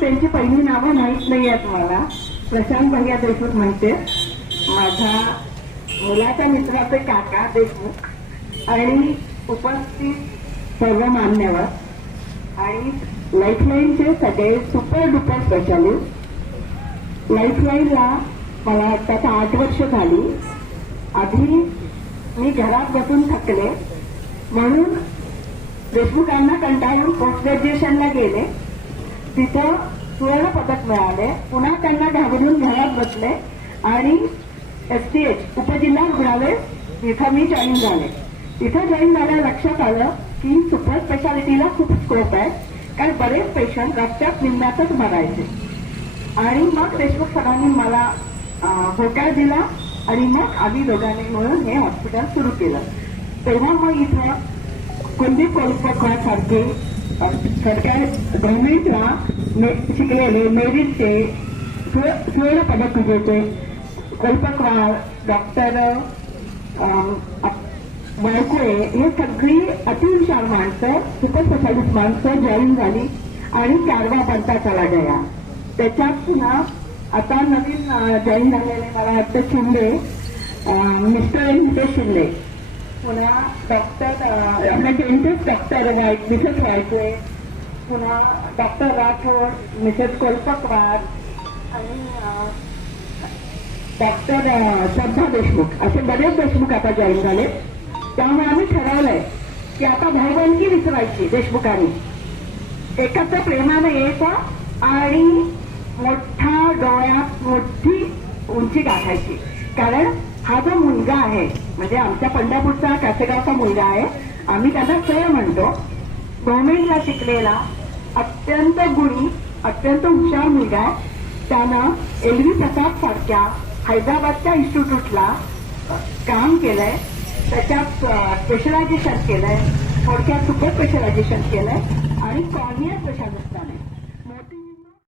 त्यांची पहिली नावं माहीत नाही आहेत मला. प्रशांत भैया देशमुख म्हणते. माझा मुलाच्या मित्राचे काका देशमुख. आणि उपस्थित सर्व मान्यवर आणि लाईफलाईनचे सगळे सुपर डुपर स्पेशालिस्ट लाईफलाईनला मला त्याचा आठ वर्ष झाली. आधी मी घरात बसून थकले. म्हणून देशमुखांना कंटाळून पोस्ट ग्रॅज्युएशनला गेले. तिथं सुवर्ण पदक मिळाले. पुन्हा त्यांना घाबरून घरात बसले आणि एस टी एच उपजिल्हा रुग्णालय तिथं मी जॉईन झाले. तिथं जॉईन झाल्या लक्षात आलं की सुपर स्पेशालिटीला खूप स्कोप आहे. कारण बरेच पेशंट रस्त्यात निम्म्यातच मरायचे. आणि मग देशमुख सरांनी मला होकार दिला आणि मग आम्ही दोघांनी मिळून हे हॉस्पिटल सुरू केलं. तेव्हा मग इथं कुलदीप कोलपकवासारखे सरकार गव्हर्नमेंटला शिकलेले मेरिटचे सुवर्ण पदक विजेते कल्पकवार डॉक्टर वाळकुळे हे सगळी अतिहुशार माणसं सुपर स्पेशालिस्ट माणसं जॉईन झाली आणि चारवा बनता चला गया त्याच्यात पुन्हा आता नवीन जॉईन झालेले मला वाटतं शिंदे मिस्टर एन नितेश शिंदे पुन्हा डॉक्टर डेंटिस्ट डॉक्टर वाईट मिसेस वायके पुन्हा डॉक्टर राठोड मिसेस कोलपकवार आणि डॉक्टर श्रद्धा देशमुख. असे बरेच देशमुख आता जॉईन झाले. त्यामुळे आम्ही ठरवलंय की आता भाईबंदकी विसरायची देशमुखांनी. एकत्र प्रेमाने यायचं आणि मोठा डोळ्यात मोठी उंची गाठायची. कारण हा जो मुलगा आहे म्हणजे आमच्या पंढरपूरचा कासेगावचा मुलगा आहे आम्ही त्याला सय म्हणतो. गव्हर्नमेंटला शिकलेला अत्यंत गुणी अत्यंत हुशार मुलगा आहे. त्यानं एलवी प्रसाद सारख्या हैदराबादच्या इन्स्टिट्यूटला काम केलंय. त्याच्यात स्पेशलायझेशन केलंय. थोडक्यात सुपर स्पेशलायझेशन केलंय. आणि कॉर्नियर स्पेशल